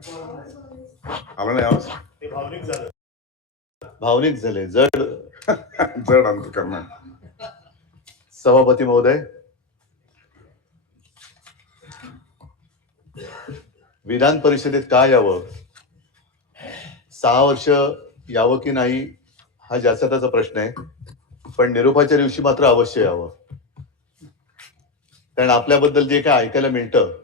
आला नाही आवाज. भावनिक झाले, जड जड अंतकरण. सभापती महोदय, विधान परिषदेत का यावं, 6 वर्ष यावं की नाही हा ज्याचा त्याचा प्रश्न आहे, पण निरोपाच्या दिवशी मात्र अवश्य यावं. कारण आपल्याबद्दल जे काय ऐकायला मिळतं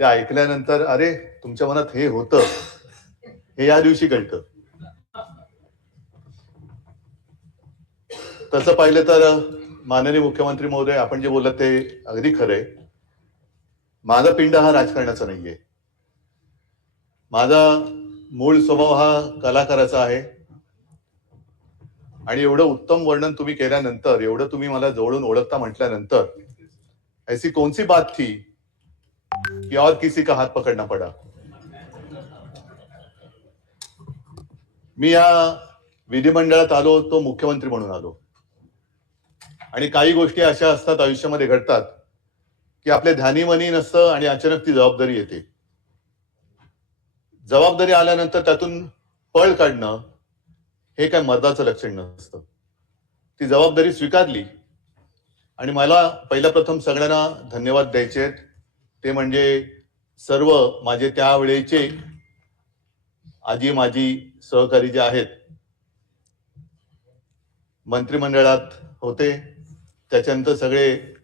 ते ऐकल्यानंतर अरे तुमच्या मनात हे होतं हे या दिवशी कळतं. तसं पाहिलं तर माननीय मुख्यमंत्री महोदय, आपण जे बोलत ते अगदी खरंय. माझा पिंड हा राजकारणाचा नाहीये. माझा मूळ स्वभाव हा कलाकाराचा आहे. आणि एवढं उत्तम वर्णन तुम्ही केल्यानंतर, एवढं तुम्ही मला जवळून ओळखता म्हटल्यानंतर, ऐसी कौन सी बात थी कि और किसी का हात पकडना पडा. मी या विधिमंडळात आलो तो मुख्यमंत्री म्हणून आलो. आणि काही गोष्टी अशा असतात आयुष्यामध्ये घडतात की आपले ध्यानीमनी नसतं आणि अचानक ती जबाबदारी येते. जबाबदारी आल्यानंतर त्यातून पळ काढणं हे काय मर्दाचं लक्षण नसतं. ती जबाबदारी स्वीकारली आणि मला पहिल्या प्रथम सगळ्यांना धन्यवाद द्यायचे आहेत. ते म्हणजे सर्व माझे त्यावेळेचे आजी माजी सहकारी जे आहेत, मंत्रिमंडळात होते, त्याच्यानंतर सगळे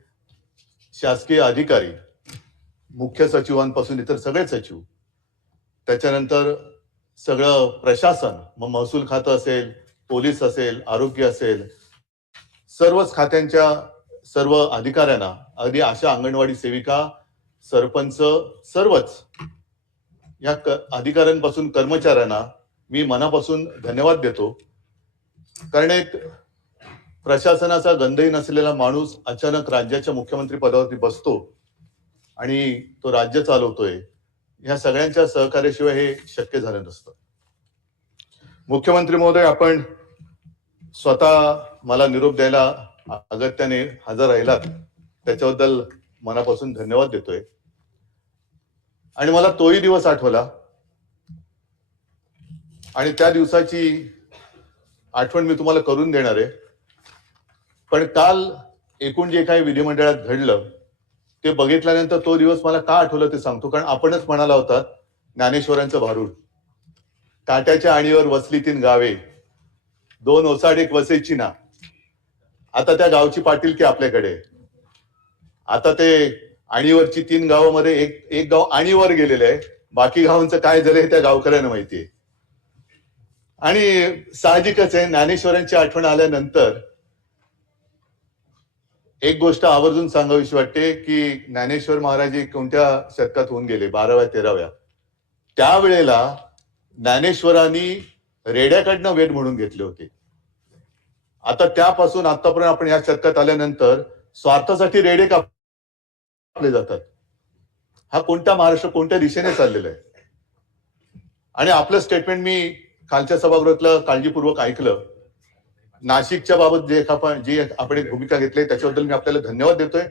शासकीय अधिकारी, मुख्य सचिवांपासून इतर सगळे सचिव, त्याच्यानंतर सगळं प्रशासन, मग महसूल खातं असेल, पोलीस असेल, आरोग्य असेल, सर्वच खात्यांच्या सर्व अधिकाऱ्यांना, अगदी आशा, अंगणवाडी सेविका, सरपंच, सर्वच या अधिकाऱ्यांपासून कर्मचाऱ्यांना मी मनापासून धन्यवाद देतो. कारण एक प्रशासनाचा गंधही नसलेला माणूस अचानक राज्याच्या मुख्यमंत्री पदावरती बसतो आणि तो राज्य चालवतोय, ह्या सगळ्यांच्या सहकार्याशिवाय हे शक्य झालं नसतं. मुख्यमंत्री महोदय, आपण स्वतः मला निरोप द्यायला अगत्याने हजर राहिलात, त्याच्याबद्दल मनापासून धन्यवाद देतोय. आणि मला तोही दिवस आठवला आणि त्या दिवसाची आठवण मी तुम्हाला करून देणार आहे. पण काल एकूण जे काही विधिमंडळात घडलं ते बघितल्यानंतर तो दिवस मला का आठवलं ते सांगतो. कारण आपणच म्हणाला होता, ज्ञानेश्वरांचं भारूड, काट्याच्या आणीवर वसली 3 गावे, 2 ओसाड एक वसेची ना. आता त्या गावची पाटीलकी आपल्याकडे. आता ते आणीवरची 3 गावामध्ये एक गाव आणीवर गेलेलं आहे, बाकी गावांचं काय झालंय त्या गावकऱ्यांना माहितीये. आणि साहजिकच आहे, ज्ञानेश्वरांची आठवण आल्यानंतर एक गोष्ट आवर्जून सांगावीशी वाटते की ज्ञानेश्वर महाराज कोणत्या शतकात होऊन गेले, 12व्या 13व्या. त्यावेळेला ज्ञानेश्वरांनी रेड्याकडनं वेद म्हणून घेतले होते. आता त्यापासून आतापर्यंत आपण या शतकात आल्यानंतर स्वार्थासाठी रेडे कापले जातात. हा कोणत्या महाराष्ट्र कोणत्या दिशेने चाललेला आहे. आणि आपलं स्टेटमेंट मी कालच्या सभागृहातलं काळजीपूर्वक ऐकलं. नाशिकच्या बाबत जी आपण एक भूमिका घेतली त्याच्याबद्दल मी आपल्याला धन्यवाद देतोय.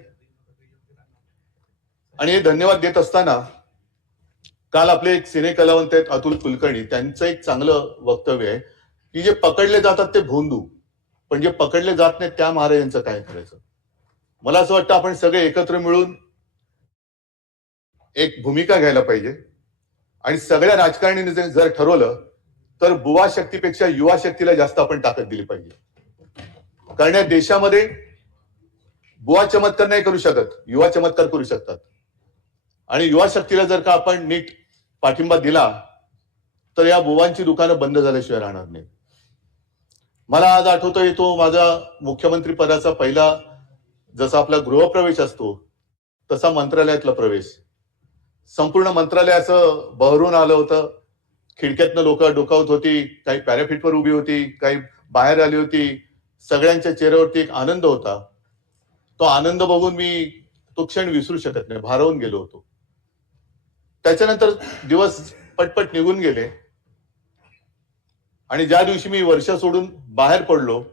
आणि हे धन्यवाद देत असताना काल आपले एक सिने कलावंत आहेत अतुल कुलकर्णी, त्यांचं एक चांगलं वक्तव्य आहे की जे पकडले जातात ते भोंदू, पण जे पकडले जात नाहीत त्या महाराजांचं काय करायचं. मला असं वाटतं आपण सगळे एकत्र मिळून एक भूमिका घ्यायला पाहिजे. आणि सगळ्या राजकारण्यांनी जर ठरवलं तर बुवा शक्तीपेक्षा युवा शक्तीला जास्त आपण ताकद दिली पाहिजे. कारण या देशामध्ये बुवा चमत्कार नाही करू शकत, युवा चमत्कार करू शकतात. आणि युवा शक्तीला जर का आपण नीट पाठिंबा दिला तर या बुवांची दुकानं बंद झाल्याशिवाय राहणार नाही. मला आज आठवतोय तो माझा मुख्यमंत्री पदाचा पहिला, जसा आपला गृहप्रवेश असतो तसा मंत्रालयातला प्रवेश. संपूर्ण मंत्रालय असं बहरून आलं होतं. खिडक्यातनं लोक डोकावत होती, काही पॅराफिटवर उभी होती, काही बाहेर आली होती. सगळ्यांच्या चेहऱ्यावरती एक आनंद होता. तो आनंद बघून मी तो क्षण विसरू शकत नाही, भारावून गेलो होतो. त्याच्यानंतर दिवस पटपट निघून गेले आणि ज्या दिवशी मी वर्ष सोडून बाहेर पडलो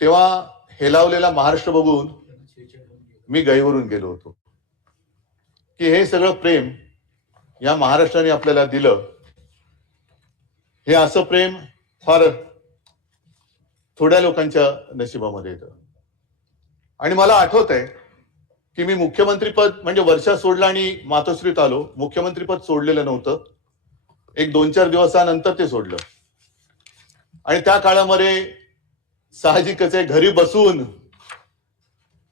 तेव्हा हेलावलेला महाराष्ट्र बघून मी गहिवरून गेलो होतो की हे सगळं प्रेम या महाराष्ट्राने आपल्याला दिलं, हे असं प्रेम फार थोड्या लोकांच्या नशिबामध्ये येतं. आणि मला आठवत आहे की मी मुख्यमंत्रीपद म्हणजे वर्षा सोडला आणि मातोश्रीत आलो. मुख्यमंत्रीपद सोडलेलं नव्हतं. एक 2-4 दिवसानंतर ते सोडलं. आणि त्या काळामध्ये साहजिकच आहे, घरी बसून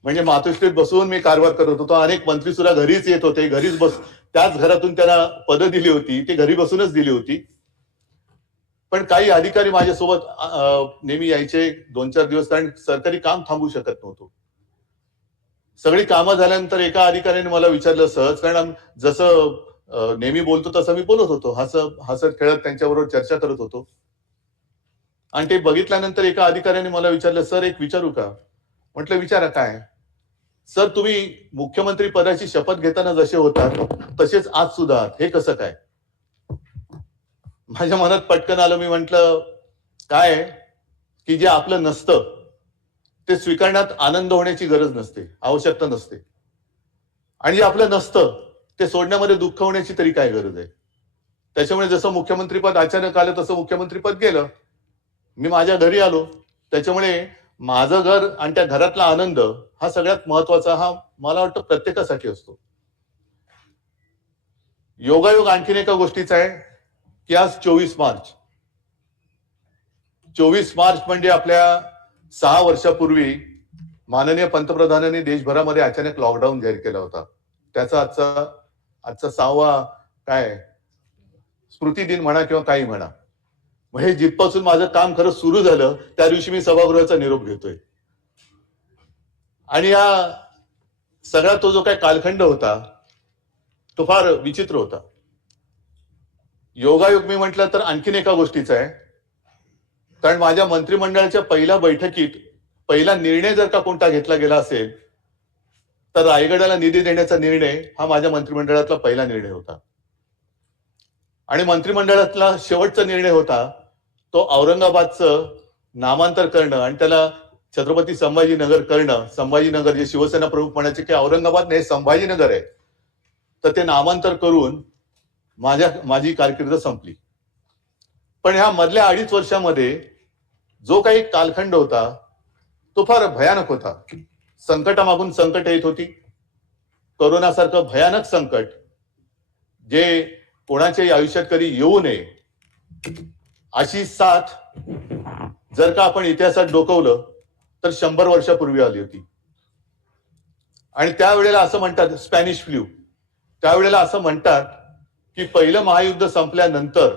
म्हणजे मातोश्रीत बसून मी कारभार करत होतो. अनेक मंत्री सुद्धा घरीच येत होते. घरीच त्याच घरातून त्यांना पदं दिली होती, ती घरी बसूनच दिली होती. पण काही अधिकारी माझ्यासोबत नेहमी यायचे 2-4 दिवस, कारण सरकारी काम थांबू शकत नव्हतो. सगळी कामं झाल्यानंतर एका अधिकाऱ्याने मला विचारलं सहज, कारण जसं नेहमी बोलतो तसं मी बोलत होतो, हसत खेळत त्यांच्याबरोबर चर्चा करत होतो. आणि ते बघितल्यानंतर एका अधिकाऱ्याने मला विचारलं, सर एक विचारू का? म्हटलं विचारा. काय? सर तुम्ही मुख्यमंत्री पदाची शपथ घेताना जसे होतात तसेच आज सुद्धा आहात, हे कसं काय? माझ्या मनात पटकन आलं. मी म्हंटल काय की जे आपलं नसतं ते स्वीकारण्यात आनंद होण्याची गरज नसते, आवश्यकता नसते. आणि जे आपलं नसतं ते सोडण्यामध्ये दुःख होण्याची तरी काय गरज आहे? त्याच्यामुळे जसं मुख्यमंत्रीपद अचानक आलं तसं मुख्यमंत्रीपद गेलं. मी माझ्या घरी आलो. त्याच्यामुळे माझं घर आणि त्या घरातला आनंद हा सगळ्यात महत्वाचा, हा मला वाटतं प्रत्येकासाठी असतो. योगायोग आणखीन एका गोष्टीचा आहे की आज 24 मार्च. 24 मार्च म्हणजे आपल्या 6 वर्षापूर्वी माननीय पंतप्रधानांनी देशभरामध्ये अचानक लॉकडाऊन जाहीर केला होता. त्याचा आजचा 6वा काय स्मृती दिन म्हणा किंवा काही म्हणा. म्हणजे जिथपासून माझं काम खरं सुरू झालं त्या दिवशी मी सभागृहाचा निरोप घेतोय. आणि या सगळा तो जो काही कालखंड होता तो फार विचित्र होता. योगायोग मी म्हटलं तर आणखीन एका गोष्टीचा आहे, कारण माझ्या मंत्रिमंडळाच्या पहिल्या बैठकीत पहिला निर्णय जर का कोणता घेतला गेला असेल तर रायगडाला निधी देण्याचा निर्णय हा माझ्या मंत्रिमंडळातला पहिला निर्णय होता. आणि मंत्रिमंडळातला शेवटचा निर्णय होता तो औरंगाबादचं नामांतर करणं आणि त्याला छत्रपती संभाजीनगर करणं. संभाजीनगर जे शिवसेना प्रमुख म्हणायचे की औरंगाबाद नाही संभाजीनगर आहे, तर ते नामांतर करून माझी कारकीर्द संपली. पण ह्या मधल्या 2.5 वर्षामध्ये जो काही कालखंड होता तो फार भयानक होता. संकटामागून संकट येत होती. कोरोनासारखं भयानक संकट जे कोणाच्याही आयुष्यात कधी येऊ नये अशी साथ जर का आपण इतिहासात डोकवलं तर 100 वर्षापूर्वी आली होती. आणि त्यावेळेला असं म्हणतात स्पॅनिश फ्लू, त्यावेळेला असं म्हणतात की पहिलं महायुद्ध संपल्यानंतर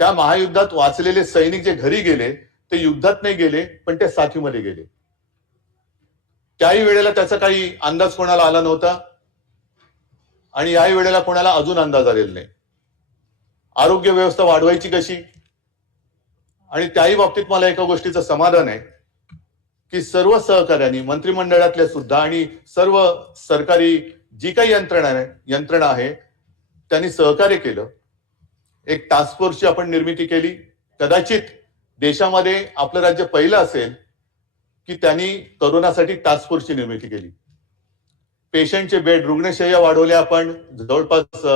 त्या महायुद्धात वाचलेले सैनिक जे घरी गेले ते युद्धात नाही गेले पण त्या साथीमध्ये गेले. त्याही वेळेला त्याचा काही अंदाज कोणाला आला नव्हता आणि याही वेळेला कोणाला अजून अंदाज आलेला नाही. आरोग्य व्यवस्था वाढवायची कशी? आणि त्याही बाबतीत मला एका गोष्टीचं समाधान आहे की सर्व सहकार्यांनी मंत्रिमंडळातल्या सुद्धा आणि सर्व सरकारी जी काही यंत्रणा आहे त्यांनी सहकार्य केलं. एक टास्क फोर्सची आपण निर्मिती केली. कदाचित देशामध्ये आपलं राज्य पहिलं असेल की त्यांनी कोरोनासाठी टास्क फोर्सची निर्मिती केली. पेशंटचे बेड, रुग्णशय्या वाढवल्या. आपण जवळपास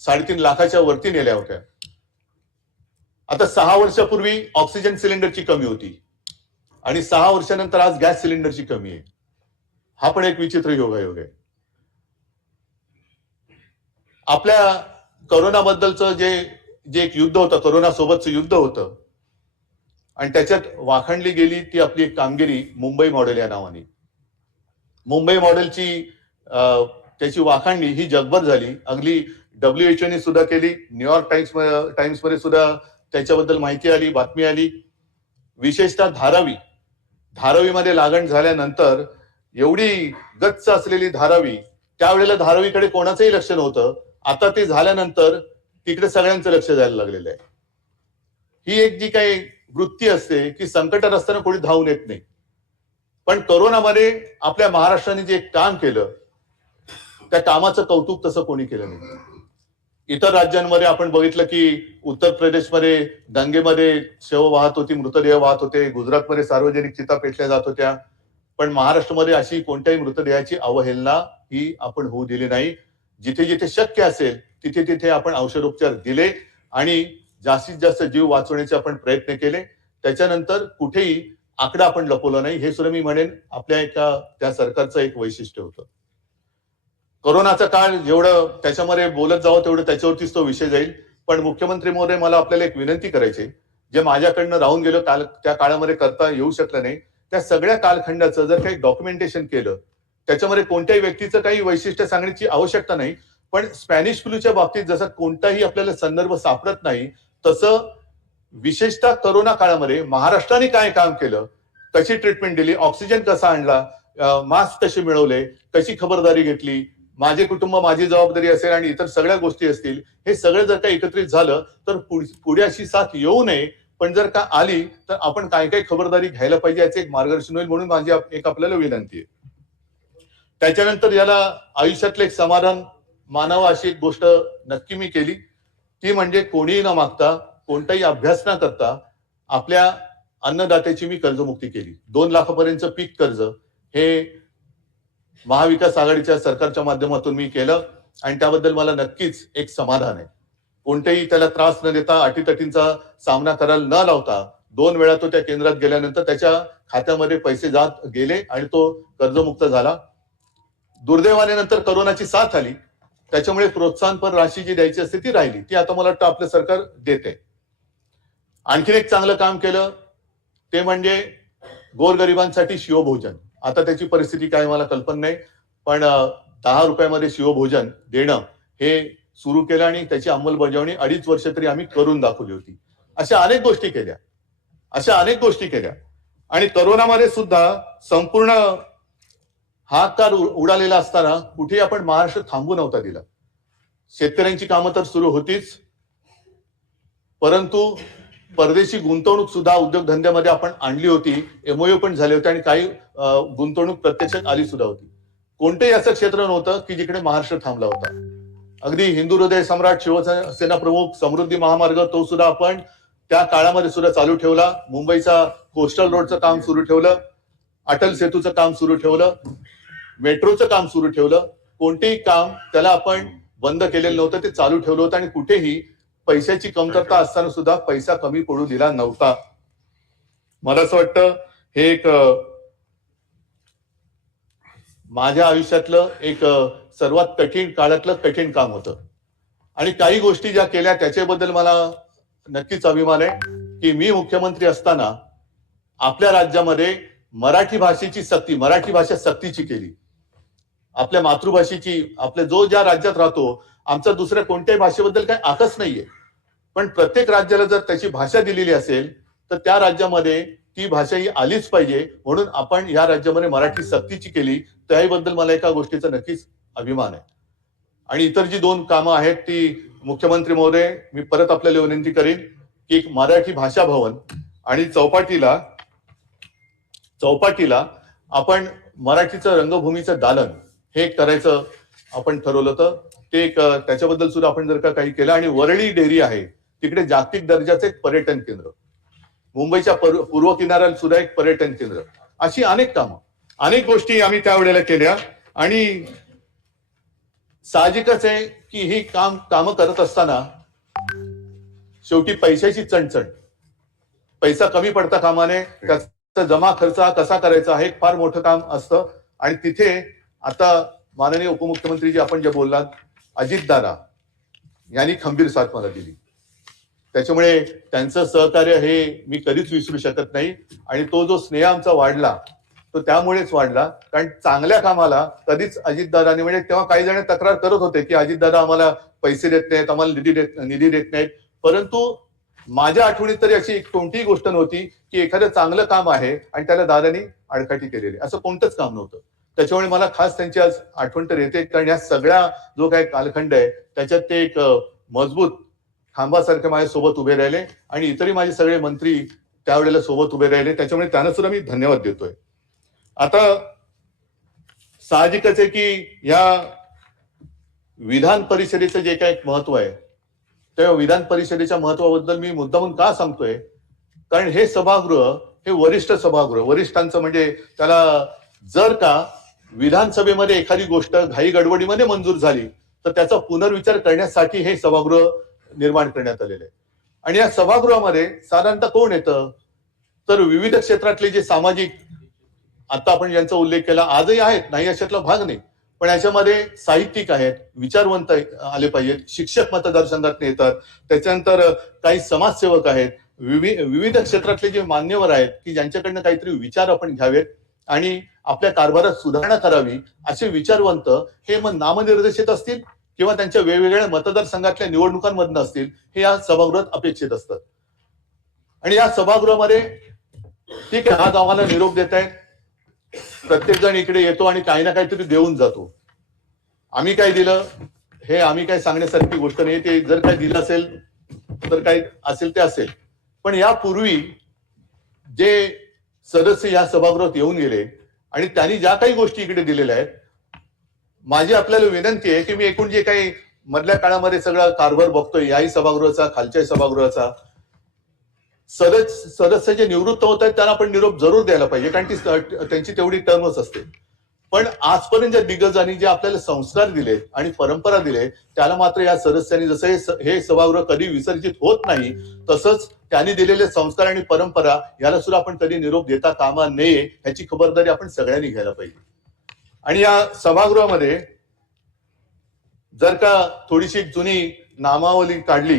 3.5 लाखाच्या वरती नेल्या होत्या. आता 6 वर्षापूर्वी ऑक्सिजन सिलेंडरची कमी होती आणि 6 वर्षानंतर आज गॅस सिलेंडरची कमी आहे. हा पण एक विचित्र योगायोग आहे. आपल्या कोरोनाबद्दलचं जे एक युद्ध होतं, कोरोना सोबतचं युद्ध होतं आणि त्याच्यात वाखाणली गेली ती आपली एक कामगिरी मुंबई मॉडेल या नावाने. मुंबई मॉडेलची त्याची वाखाणणी ही जगभर झाली. अगदी WHO ने सुद्धा केली. न्यूयॉर्क टाइम्स मध्ये सुद्धा त्याच्याबद्दल माहिती आली, बातमी आली. विशेषतः धारावीमध्ये लागण झाल्यानंतर एवढी गच्च असलेली धारावी, त्यावेळेला धारावीकडे कोणाचंही लक्ष नव्हतं. आता ते झाल्यानंतर तिकडे सगळ्यांचं लक्ष जायला लागलेलं आहे. ही एक जी काही वृत्ती असते की संकटात असताना कोणी धावून येत नाही. पण कोरोनामध्ये आपल्या महाराष्ट्राने जे काम केलं त्या कामाचं कौतुक तसं कोणी केलं नाही. इतर राज्यांमध्ये आपण बघितलं की उत्तर प्रदेशमध्ये दंगेमध्ये शव वाहत होती, मृतदेह वाहत होते. गुजरातमध्ये सार्वजनिक चिता पेटल्या जात होत्या. पण महाराष्ट्रामध्ये अशी कोणत्याही मृतदेहाची अवहेलना ही आपण होऊ दिली नाही. जिथे जिथे शक्य असेल तिथे तिथे आपण औषधोपचार दिले आणि जास्तीत जास्त जीव वाचवण्याचे आपण प्रयत्न केले. त्याच्यानंतर कुठेही आकडा आपण लपवला नाही. हे सुद्धा मी म्हणेन आपल्या त्या सरकारचं एक वैशिष्ट्य होतं. कोरोनाचा काळ जेवढं त्याच्यामध्ये बोलत जावं तेवढं त्याच्यावरतीच तो विषय जाईल. पण मुख्यमंत्री महोदय, मला आपल्याला एक विनंती करायची, जे माझ्याकडनं राहून गेलं त्या काळामध्ये करता येऊ शकलं नाही, त्या सगळ्या कालखंडाचं जर काही डॉक्युमेंटेशन केलं, त्याच्यामध्ये कोणत्याही व्यक्तीचं काही वैशिष्ट्य सांगण्याची आवश्यकता नाही. पण स्पॅनिश फ्लूच्या बाबतीत जसं कोणताही आपल्याला संदर्भ सापडत नाही, तसं विशेषतः कोरोना काळामध्ये महाराष्ट्राने काय काम केलं, कशी ट्रीटमेंट दिली, ऑक्सिजन कसा आणला, मास्क कसे मिळवले, कशी खबरदारी घेतली, माझे कुटुंब माझी जबाबदारी असेल आणि इतर सगळ्या गोष्टी असतील, हे सगळं जर का एकत्रित झालं तर पुढे अशी साथ येऊ नये. पण जर का आली तर आपण काय काय खबरदारी घ्यायला पाहिजे याचे एक मार्गदर्शन होईल, म्हणून माझी एक आपल्याला विनंती आहे. त्याच्यानंतर याला आयुष्यातलं एक समाधान मानावं अशी एक गोष्ट नक्की मी केली, ती म्हणजे कोणीही न मागता, कोणताही अभ्यास न करता आपल्या अन्नदात्याची मी कर्जमुक्ती केली. 2 लाखापर्यंतचं पीक कर्ज हे महाविकास आघाडीच्या सरकारच्या माध्यमातून मी केलं आणि त्याबद्दल मला नक्कीच एक समाधान आहे. कोणतेही त्याला त्रास न देता, अटीतटींचा सामना करायला न लावता 2 वेळा तो त्या केंद्रात गेल्यानंतर त्याच्या खात्यामध्ये पैसे जात गेले आणि तो कर्जमुक्त झाला. दुर्दैवाने नंतर कोरोनाची साथ आली, त्याच्यामुळे प्रोत्साहनपर राशी जी द्यायची असते ती राहिली. ती आता मला वाटतं आपलं सरकार देते. आणखीन एक चांगलं काम केलं ते म्हणजे गोरगरिबांसाठी शिवभोजन. आता त्याची परिस्थिती काय मला कल्पना नाही, पण 10 रुपयामध्ये शिवभोजन देणं हे सुरू केलं आणि त्याची अंमलबजावणी 2.5 वर्ष तरी आम्ही करून दाखवली होती. अशा अनेक गोष्टी केल्या आणि कोरोनामध्ये सुद्धा संपूर्ण हाहाकार उडालेला असताना कुठेही आपण महाराष्ट्र थांबू नव्हता दिला. शेतकऱ्यांची कामं तर सुरू होतीच, परंतु परदेशी गुंतवणूक सुद्धा उद्योगधंद्यामध्ये आपण आणली होती. MOU पण झाले होते आणि काही गुंतवणूक प्रत्यक्षात आली सुद्धा होती. कोणतेही असं क्षेत्र नव्हतं की जिकडे महाराष्ट्र थांबला होता. अगदी हिंदू हृदय सम्राट, शिवसेना प्रमुख, समृद्धी महामार्ग तो सुद्धा आपण त्या काळामध्ये सुद्धा चालू ठेवला. मुंबईचा कोस्टल रोडचं काम सुरू ठेवलं, अटल सेतूचं काम सुरू ठेवलं, मेट्रोचं काम सुरू ठेवलं. कोणतेही काम त्याला आपण बंद केलेलं नव्हतं, ते चालू ठेवलं होतं आणि कुठेही पैशाची कमतरता असताना सुद्धा पैसा कमी पडू दिला नव्हता. मला असं वाटतं हे एक माझ्या आयुष्यातलं एक सर्वात कठीण काळातलं कठीण काम होतं. आणि काही गोष्टी ज्या केल्या त्याच्याबद्दल मला नक्कीच अभिमान आहे की मी मुख्यमंत्री असताना आपल्या राज्यामध्ये मराठी भाषेची सक्ती, मराठी भाषा सक्तीची केली. आपल्या मातृभाषेची, आपल्या ज्या राज्यात राहतो, आमचा दुसऱ्या कोणत्याही भाषेबद्दल काही आकस नाहीये, पण प्रत्येक राज्याला जर त्याची भाषा दिलेली असेल तर त्या राज्यामध्ये ती भाषा ही आलीच पाहिजे. म्हणून आपण या राज्यामध्ये मराठी सक्तीची केली. त्याबद्दल मला एका गोष्टीचा नक्कीच अभिमान आहे. आणि इतर जी 2 कामं आहेत ती मुख्यमंत्री महोदय, मी परत आपल्याला विनंती करेन की एक मराठी भाषा भवन आणि चौपाटीला आपण मराठीचं रंगभूमीचं दालन हे करायचं आपण ठरवलं होतं. ते एक त्याच्याबद्दल सुद्धा आपण जर का काही केलं. आणि वरळी डेअरी आहे तिकडे जागतिक दर्जाचं एक पर्यटन केंद्र, मुंबईच्या पूर्व किनाऱ्याला सुद्धा एक पर्यटन केंद्र, अशी अनेक कामं, अनेक गोष्टी आम्ही त्यावेळेला केल्या. आणि साहजिकच आहे की ही कामं करत असताना शेवटी पैशाची चणचण, पैसा कमी पडता कामा नये, त्याचा जमा खर्च कसा करायचा हे फार मोठं काम असतं. आणि तिथे आता माननीय उपमुख्यमंत्री जी आपण जे बोललात, अजितदादा यांनी खंबीर साथ मला दिली. त्याच्यामुळे त्यांचं सहकार्य हे मी कधीच विसरू शकत नाही. आणि तो जो स्नेह आमचा वाढला तो त्यामुळेच वाढला कारण चांगल्या कामाला कधीच अजितदादांनी, म्हणजे तेव्हा काही जण तक्रार करत होते की अजितदादा आम्हाला पैसे देत नाहीत, आम्हाला निधी देत नाहीत, परंतु माझ्या आठवणीत तरी अशी कोणतीही गोष्ट नव्हती की एखादं चांगलं काम आहे आणि त्याला दादांनी आडकाठी केलेली, असं कोणतंच काम नव्हतं. त्याच्यामुळे मला खास त्यांची आज आठवण तर येते, कारण या सगळ्या जो काही कालखंड आहे त्याच्यात ते एक मजबूत खांबासारखे माझ्यासोबत उभे राहिले आणि इतरही माझे सगळे मंत्री त्यावेळेला सोबत उभे राहिले. त्याच्यामुळे त्यांना सुद्धा मी धन्यवाद देतोय. आता साहजिकच आहे की या विधान परिषदेचं जे काही महत्व आहे त्या विधान परिषदेच्या महत्वाबद्दल मी मुद्दामून का सांगतोय, कारण हे सभागृह हे वरिष्ठ सभागृह, वरिष्ठांचं म्हणजे त्याला जर का विधानसभेमध्ये एखादी गोष्ट घाई गडबडीमध्ये मंजूर झाली तर त्याचा पुनर्विचार करण्यासाठी हे सभागृह निर्माण करण्यात आलेलं आहे. आणि या सभागृहामध्ये साधारणतः कोण येतं, तर विविध क्षेत्रातले जे सामाजिक, आता आपण ज्यांचा उल्लेख केला आजही आहेत, नाही अशातला भाग नाही, पण याच्यामध्ये साहित्यिक आहेत, विचारवंत आले पाहिजेत, शिक्षक मतदारसंघात येतात, त्याच्यानंतर काही समाजसेवक आहेत, विविध क्षेत्रातले जे मान्यवर आहेत की ज्यांच्याकडनं काहीतरी विचार आपण घ्यावेत आणि आपल्या कारभारात सुधारणा करावी, असे विचारवंत हे मग नामनिर्देशित असतील किंवा त्यांच्या वेगवेगळ्या मतदारसंघातल्या निवडणुकांमधनं असतील, हे या सभागृहात अपेक्षित असतात. आणि या सभागृहामध्ये ठीक आहे, आज आम्हाला निरोप देत आहेत, प्रत्येक जण इकडे येतो आणि काही ना काहीतरी देऊन जातो. आम्ही काय दिलं हे आम्ही काय सांगण्यासारखी गोष्ट नाही, ते जर काय दिलं असेल तर काय असेल ते असेल. पण यापूर्वी जे सदस्य या सभागृहात येऊन गेले आणि त्यांनी ज्या काही गोष्टी इकडे दिलेल्या आहेत, माझी आपल्याला विनंती आहे की मी एकूण जे काही मधल्या काळामध्ये सगळा कारभार बघतोय याही सभागृहाचा, खालच्या सभागृहाचा, सदस्य जे निवृत्त होत आहेत त्यांना आपण निरोप जरूर द्यायला पाहिजे, कारण त्यांची तेवढी टर्मच असते. पण आजपर्यंत ज्या दिग्गजांनी जे आपल्याला संस्कार दिले आणि परंपरा दिले, त्याला मात्र या सदस्यांनी, जसं हे सभागृह कधी विसर्जित होत नाही, तसंच त्यांनी दिलेले संस्कार आणि परंपरा याला सुद्धा आपण कधी निरोप देता कामा नये, ह्याची खबरदारी आपण सगळ्यांनी घ्यायला पाहिजे. आणि या सभागृहामध्ये जर का थोडीशी जुनी नामावली काढली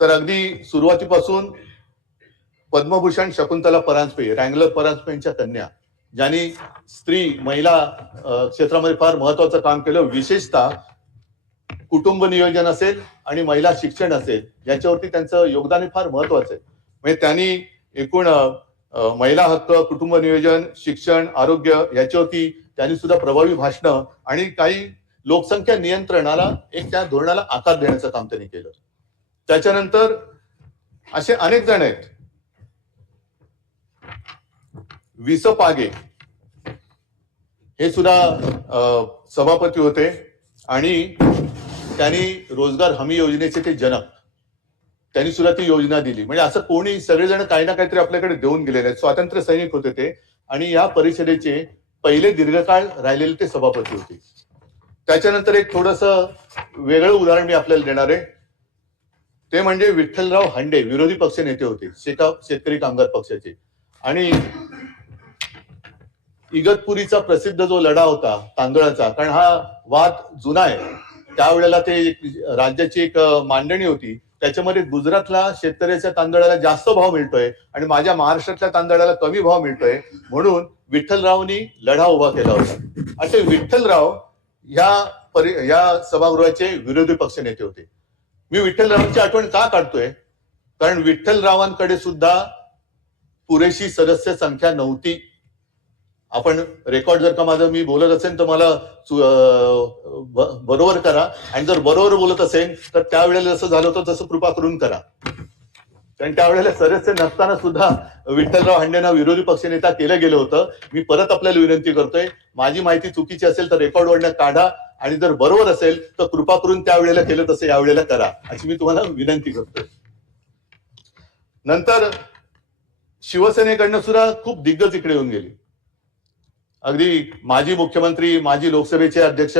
तर अगदी सुरुवातीपासून पद्मभूषण शकुंतला परांजपे, रँगलर परांजपे यांच्या कन्या, ज्यांनी महिला क्षेत्रामध्ये फार महत्वाचं काम केलं, विशेषतः कुटुंब नियोजन असेल आणि महिला शिक्षण असेल, याच्यावरती त्यांचं योगदान फार महत्वाचं आहे. म्हणजे त्यांनी एकूण महिला हक्क, कुटुंब नियोजन, शिक्षण, आरोग्य याच्यावरती त्यांनी सुद्धा प्रभावी भाषणं आणि काही लोकसंख्या नियंत्रणाला त्या धोरणाला आकार देण्याचं काम त्यांनी केलं. त्याच्यानंतर असे अनेक जण आहेत. विस पागे हे सुद्धा सभापती होते आणि त्यांनी रोजगार हमी योजनेचे ते जनक, त्यांनी सुद्धा ती योजना दिली. म्हणजे असं कोणी, सगळेजण काही ना काहीतरी आपल्याकडे देऊन गेलेले आहेत. स्वातंत्र्य सैनिक होते ते आणि या परिषदेचे पहिले दीर्घकाळ राहिलेले ते सभापती होते. त्याच्यानंतर एक थोडस वेगळं उदाहरण मी आपल्याला देणार आहे, ते म्हणजे विठ्ठलराव हांडे, विरोधी पक्ष नेते होते, शेतकरी कामगार पक्षाचे. आणि इगतपुरीचा प्रसिद्ध जो लढा होता तांदळाचा, कारण हा वाद जुना आहे, त्यावेळेला ते राज्याची एक मांडणी होती, त्याच्यामध्ये गुजरातला शेतकऱ्याच्या तांदळाला जास्त भाव मिळतोय आणि माझ्या महाराष्ट्रातल्या तांदळाला कमी भाव मिळतोय, म्हणून विठ्ठलरावनी लढा उभा केला होता. असे विठ्ठलराव या सभागृहाचे विरोधी पक्ष नेते होते. मी विठ्ठलरावांची आठवण का काढतोय, कारण विठ्ठलरावांकडे सुद्धा पुरेशी सदस्य संख्या नव्हती. आपण रेकॉर्ड जर का माझं मी बोलत असेल तर मला बरोबर करा, आणि जर बरोबर बोलत असेल तर त्यावेळेला जसं झालं होतं तसं कृपा करून करा, कारण त्यावेळेला सदस्य नसताना सुद्धा विठ्ठलराव हांडेंना विरोधी पक्षनेता केलं गेलं होतं. मी परत आपल्याला विनंती करतोय, माझी माहिती चुकीची असेल तर रेकॉर्ड वरनं काढा, आणि जर बरोबर असेल तर कृपा करून त्यावेळेला केलं तसं यावेळेला करा, अशी मी तुम्हाला विनंती करतोय. नंतर शिवसेनेकडनं सुद्धा खूप दिग्गज इकडे येऊन गेली. अगदी माजी मुख्यमंत्री, माजी लोकसभेचे अध्यक्ष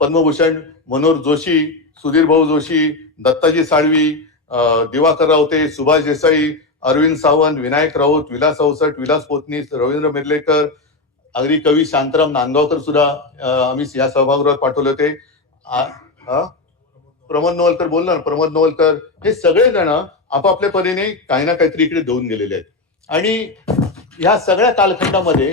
पद्मभूषण मनोहर जोशी, सुधीर भाऊ जोशी, दत्ताजी साळवी, दिवाकर रावते, सुभाष देसाई, अरविंद सावंत, विनायक राऊत, विलास अवसट, विलास पोतनीस, रवींद्र मिर्लेकर, अगदी कवी शांताराम नांदगावकर सुद्धा आम्ही या सभागृहात पाठवले होते. प्रमोद नवलकर, बोलणार प्रमोद नवलकर, हे सगळे जण आपापल्या परीने काही ना काहीतरी इकडे देऊन गेलेले आहेत. आणि ह्या सगळ्या कालखंडामध्ये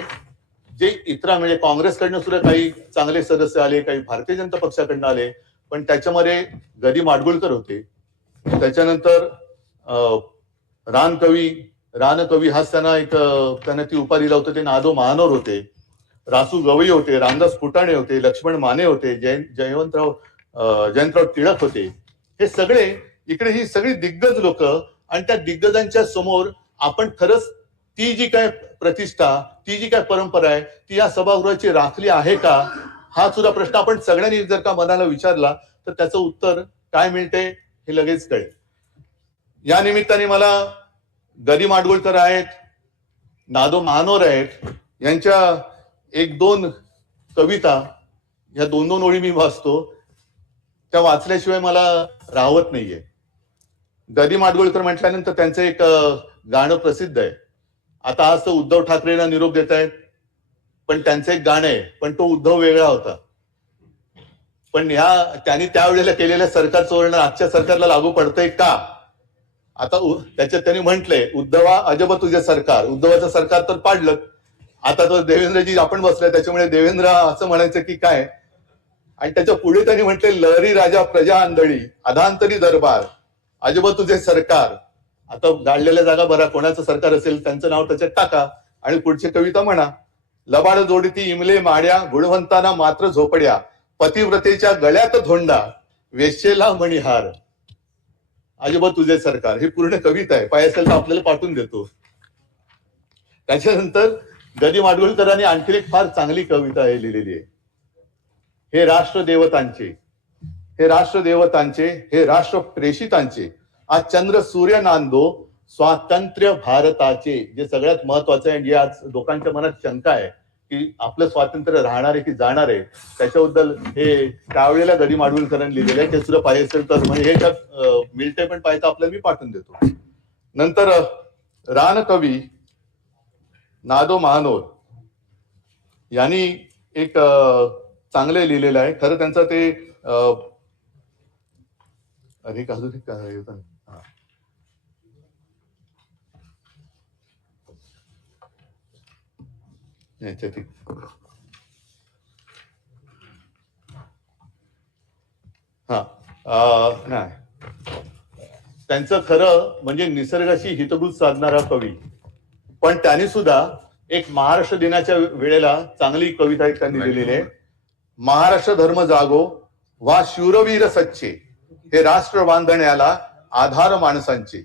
जे इतर, म्हणजे काँग्रेसकडनं सुद्धा काही चांगले सदस्य आले, काही भारतीय जनता पक्षाकडनं आले, पण त्याच्यामध्ये गदी माडगुळकर होते. त्याच्यानंतर रानकवी हाच त्यांना ती उपाधी दिला होता, ते नादो महानोर होते, रासू गवई होते, रामदास फुटाणे होते, लक्ष्मण माने होते, जयंतराव टिळक होते. हे सगळे इकडे, ही सगळी दिग्गज लोक, आणि त्या दिग्गजांच्या समोर आपण खरंच ती जी काय प्रतिष्ठा, ती जी काय परंपरा आहे, ती या सभागृहाची राखली आहे का, हा सुद्धा प्रश्न आपण सगळ्यांनी जर का मनाला विचारला तर त्याचं उत्तर काय मिळते हे लगेच कळेल. या निमित्ताने मला गदी माडगुळकर आहेत, नादो महानोर आहेत, यांच्या एक दोन कविता, या दोन ओळी मी वाचतो. त्या वाचल्याशिवाय मला राहवत नाहीये. गदी माडगुळकर म्हटल्यानंतर त्यांचं एक गाणं प्रसिद्ध आहे. आता आज तर उद्धव ठाकरेंना निरोप देत आहेत, पण त्यांचं एक गाणं आहे, पण तो उद्धव वेगळा होता. पण त्यांनी त्यावेळेला केलेल्या सरकारचं वर्णन आजच्या सरकारला लागू पडतंय का? आता त्याच्यात त्यांनी म्हटलंय, उद्धवा अजब तुझे सरकार. उद्धवाचं सरकार तर पाडलं, आता तो देवेंद्रजी आपण बसलाय, त्याच्यामुळे देवेंद्र असं म्हणायचं की काय. आणि त्याच्या पुढे त्यांनी म्हटले, लहरी राजा प्रजा आंधळी अधांतरी दरबार अजब तुझे सरकार. आता गाडलेल्या जागा बरा, कोणाचं सरकार असेल त्यांचं नाव त्याच्यात टाका आणि पुढची कविता म्हणा. लबाड जोडती इमले माड्या गुणवंताना मात्र झोपड्या पतिव्रतेच्या गळ्यात धोंडा वेश्येला मणिहार अजब तुझे सरकार. ही पूर्ण कविता आहे, पाय असेल तर आपल्याला पाठवून देतो. त्याच्यानंतर गदी माडगुळकरांनी आणखी एक फार चांगली कविता लिहिलेली आहे. हे राष्ट्रदेवतांचे, हे राष्ट्रदेवतांचे, हे राष्ट्र प्रेषितांचे आज चंद्र सूर्य नांदो स्वातंत्र्य भारताचे. जे सगळ्यात महत्वाचं आहे, जे आज लोकांच्या मनात शंका आहे की आपलं स्वातंत्र्य राहणार आहे की जाणार आहे, त्याच्याबद्दल हे त्यावेळेला गदी माडगुळकरांनी लिहिलेलं आहे. ते सुद्धा पाहिजे असेल तर म्हणजे हे मिळते पण पाहिजे आपल्याला मी पाठवून देतो. नंतर रानकवी नादो महानोर यांनी एक चांगले लिहिलेलं आहे. खरं त्यांचं ते अरे का नाही, त्यांचं खरं म्हणजे निसर्गाशी हितगुज साधणारा कवी. पण त्यांनी सुद्धा एक महाराष्ट्र दिनाच्या वेळेला चांगली कविता एक त्यांनी लिहिलेली आहे. महाराष्ट्र धर्म जागो वा शूरवीर सच्चे, हे राष्ट्र बांधण्याला आधार माणसांचे.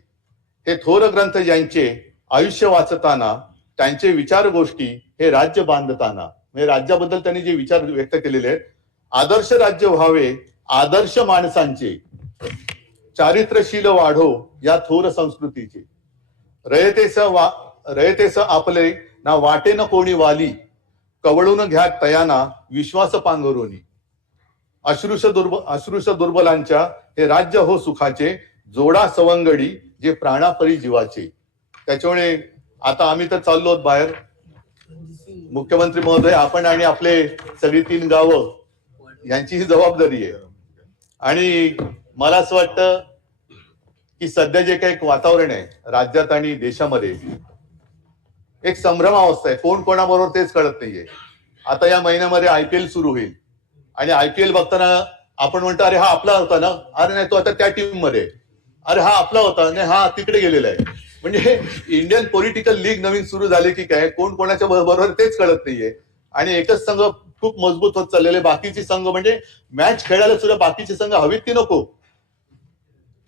हे थोर ग्रंथ ज्यांचे आयुष्य वाचताना, त्यांचे विचार गोष्टी हे राज्य बांधताना. म्हणजे राज्याबद्दल त्यांनी जे विचार व्यक्त केलेले आहेत, आदर्श राज्य व्हावे आदर्श माणसांचे, चारित्र्यशील वाढो या थोर संस्कृतीचे. रयतेस आपले ना वाटे न कोणी वाली, कवळून घ्या तयाना विश्वास पांघरोनी. अश्रुष दुर्बलांच्या हे राज्य हो सुखाचे, जोडा सवंगडी जे प्राणापरी जीवाचे. त्याच्यामुळे आता आम्ही तर चाललो बाहेर, मुख्यमंत्री महोदय आपण आणि आपले सगळी 3 गावं यांची ही जबाबदारी आहे. आणि मला असं वाटतं की सध्या जे काही वातावरण आहे राज्यात आणि देशामध्ये, एक संभ्रमावस्था आहे. कोण कोणाबरोबर तेच कळत नाहीये. आता या महिन्यामध्ये IPL सुरू होईल आणि IPL बघताना आपण म्हणतो अरे हा आपला होता ना, अरे नाही तो आता त्या टीम मध्ये, अरे हा आपला होता नाही हा तिकडे गेलेला आहे. म्हणजे इंडियन पॉलिटिकल लीग नवीन सुरू झाले की काय, कोण कोणाच्या बरोबर तेच कळत नाहीये. आणि एकच संघ खूप मजबूत होत चाललेले, बाकीचे संघ म्हणजे मॅच खेळायला सुद्धा बाकीचे संघ हवेत की नको,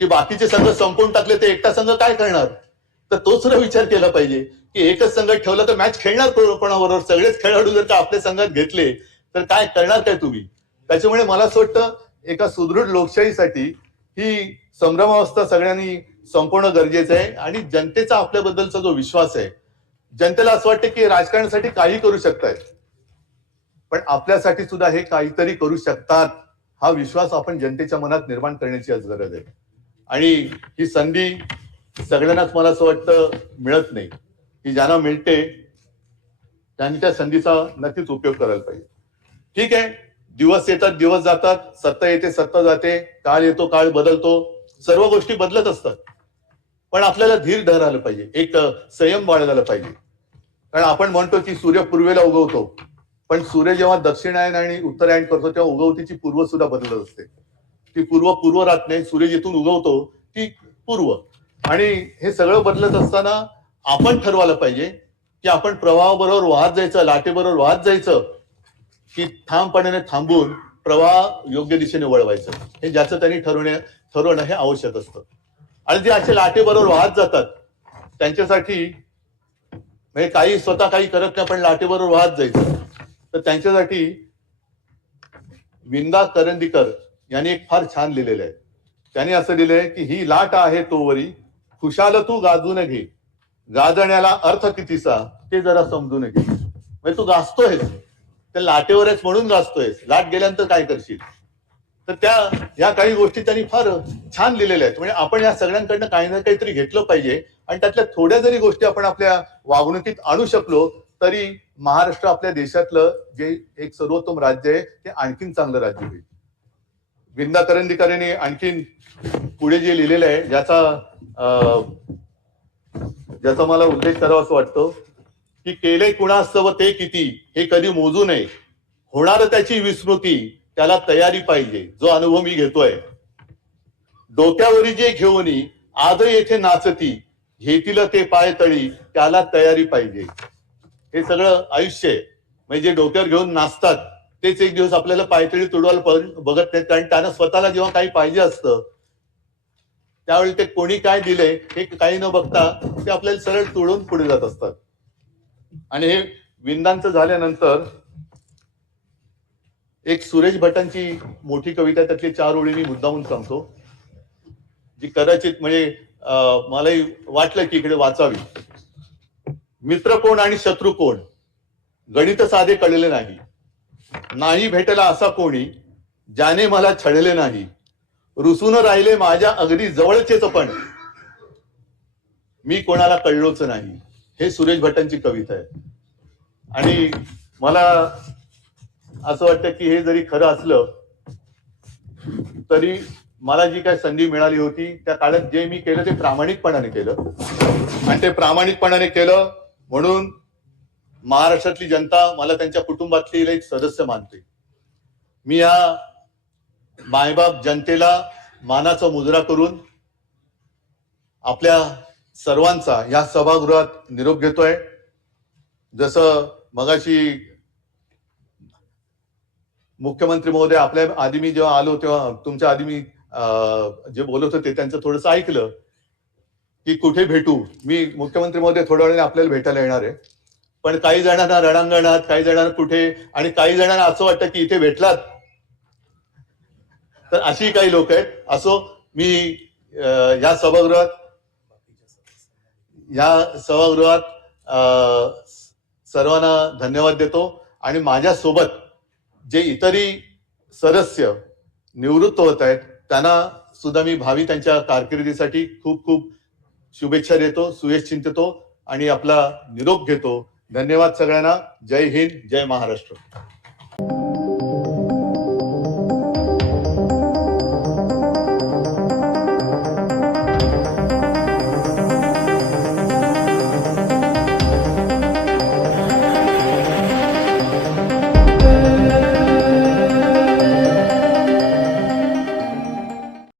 की बाकीचे संघ संपवून टाकले ते एकटा संघ काय करणार. तर तो सुद्धा विचार केला पाहिजे की एकच संघ ठेवला तर मॅच खेळणार कोणाबरोबर. सगळेच खेळाडू जर का आपल्या संघात घेतले तर काय करणार काय तुम्ही. त्याच्यामुळे मला असं वाटतं एका सुदृढ लोकशाहीसाठी ही संभ्रमावस्था सगळ्यांनी संपवणं गरजेचं आहे. आणि जनतेचा आपल्याबद्दलचा जो विश्वास आहे, जनतेला असं वाटतं की राजकारणासाठी काही करू शकतायत, पण आपल्यासाठी सुद्धा हे काहीतरी करू शकतात, हा विश्वास आपण जनतेच्या मनात निर्माण करण्याची आज गरज आहे. आणि ही संधी सगळ्यांनाच मला असं वाटतं मिळत नाही, की ज्यांना मिळते त्यांनी त्या संधीचा नक्कीच उपयोग करायला पाहिजे. ठीक आहे, दिवस येतात दिवस जातात, सत्ता येते सत्ता जाते, काळ येतो काळ बदलतो, सर्व गोष्टी बदलत असतात. पण आपल्याला धीर धरायला पाहिजे, एक संयम बाळगायला पाहिजे. कारण आपण म्हणतो की सूर्य पूर्वेला उगवतो, पण सूर्य जेव्हा दक्षिणायन आणि उत्तरायण करतो तेव्हा उगवतीची पूर्व सुद्धा बदलत असते. ती पूर्व राहत नाही. सूर्य जिथून उगवतो ती पूर्व. आणि हे सगळं बदलत असताना आपण ठरवायला पाहिजे की आपण प्रवाहाबरोबर वाहत जायचं, लाटेबरोबर वाहत जायचं, की ठामपणाने थांबून प्रवाह योग्य दिशेने वळवायचं. हे ज्याचं त्यांनी ठरवणं हे आवश्यक असतं. आणि जे असे लाटेबरोबर वाहत जातात त्यांच्यासाठी म्हणजे काही स्वतः काही करत नाही पण लाटेबरोबर वाहत जायचं, तर त्यांच्यासाठी विंदा करंदीकर यांनी एक फार छान लिहिलेलं आहे. त्यांनी असं लिहिलंय की ही लाट आहे तोवरी खुशाल तू गाजून घे, गाजण्याला अर्थ कितीसा ते जरा समजून घे. म्हणजे तू गाजतोयस त्या लाटेवरच म्हणून गाजतोयस, लाट गेल्यानंतर काय करशील. तर या काही गोष्टी त्यांनी फार छान लिहिलेल्या आहेत. म्हणजे आपण या सगळ्यांकडनं काही ना काहीतरी घेतलं पाहिजे आणि त्यातल्या थोड्या जरी गोष्टी आपण आपल्या वागणुकीत आणू शकलो तरी महाराष्ट्र आपल्या देशातलं जे एक सर्वोत्तम राज्य आहे ते आणखीन चांगलं राज्य होईल. विंदा करंदीकरांनी आणखीन पुढे जे लिहिलेलं आहे ज्याचा मला उल्लेख करावा असं वाटतं की केले कुणास्तव ते किती हे कधी मोजू नये, होणार त्याची विस्मृती त्याला तयारी पाहिजे. जो अनुभव मी घेतोय, डोक्यावरी जे घेऊनी आज येथे नाचती, घेतील ते पाय तळी त्याला तयारी पाहिजे. हे सगळं आयुष्य आहे. म्हणजे जे डोक्यावर घेऊन नाचतात तेच एक दिवस आपल्याला पायतळी तुडवायला बघत नाहीत, कारण त्यांना स्वतःला जेव्हा काही पाहिजे असतं त्यावेळी ते कोणी काय दिलंय हे काही न बघता ते आपल्याला सरळ तुडून पुढे जात असतात. आणि हे विंदांचं झाल्यानंतर एक सुरेश भटांची मोठी कविता, त्यातली 4 ओळी मी मुद्दामून सांगतो, जी कदाचित म्हणजे मलाही वाटलं की इकडे वाचावी. मित्र कोण आणि शत्रू कोण गणित साधे कळले नाही, नाही भेटला असा कोणी ज्याने मला छळले नाही, रुसून राहिले माझ्या अगदी जवळचेच पण मी कोणाला कळलोच नाही. हे सुरेश भटांची कविता आहे. आणि मला असं वाटतं की हे जरी खरं असलं तरी मला जी काही संधी मिळाली होती त्या काळात जे मी केलं ते प्रामाणिकपणाने केलं, आणि ते प्रामाणिकपणाने केलं म्हणून महाराष्ट्रातली जनता मला त्यांच्या कुटुंबातली एक सदस्य मानते. मी या मायबाप जनतेला मानाचा मुजरा करून आपल्या सर्वांचा या सभागृहात निरोप घेतोय. जसं मगाशी मुख्यमंत्री महोदय आपल्या आधी मी जेव्हा आलो तेव्हा तुमच्या आधी मी जे बोलत होते त्यांचं थोडंसं ऐकलं की कुठे भेटू. मी मुख्यमंत्री महोदय थोड्या वेळाने आपल्याला भेटायला येणार आहे, पण काही जणांना रणांगणात, काही जणांना कुठे, आणि काही जणांना असं वाटतं की इथे भेटलात तर अशी काही लोक आहेत. असो, मी या सभागृहात सर्वांना धन्यवाद देतो. आणि माझ्यासोबत जे इतरही सदस्य निवृत्त होत आहेत त्यांना सुद्धा मी भावी त्यांच्या कारकिर्दीसाठी खूप खूप शुभेच्छा देतो, सुयश चिंततो आणि आपला निरोप घेतो. धन्यवाद सगळ्यांना. जय हिंद, जय महाराष्ट्र.